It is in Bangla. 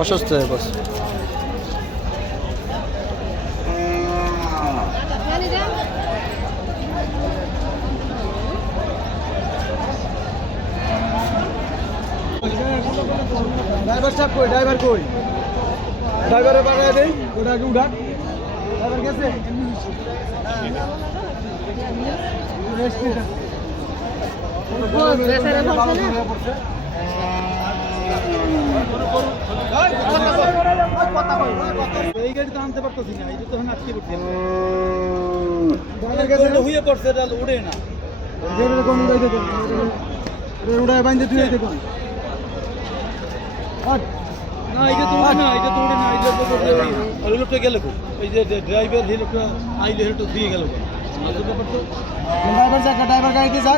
অসুস্থ হয়ে পড়ছে। ড্রাইভার সাহেব কই? ড্রাইভার কই? ড্রাইভারের পাঠায় দেই, ওটা আগে উঠা। ড্রাইভার গেছে? এই গাড়ি তো আনতে পারতেছি না, এই যে তখন আটকে পড়ছে। হুয়ে পড়ছে, এটা উড়ে না। উড়ায় বাইন্দে তুই দেখুন। না এটা তো উড়ে না, এটা তো উড়ে না, এটা তো ওই লোকটা গেল কো? ওই যে ড্রাইভার, এই লোকটা আইলে হেলটো দিয়ে গেল। ড্রাইভার গাড়িতে যাক।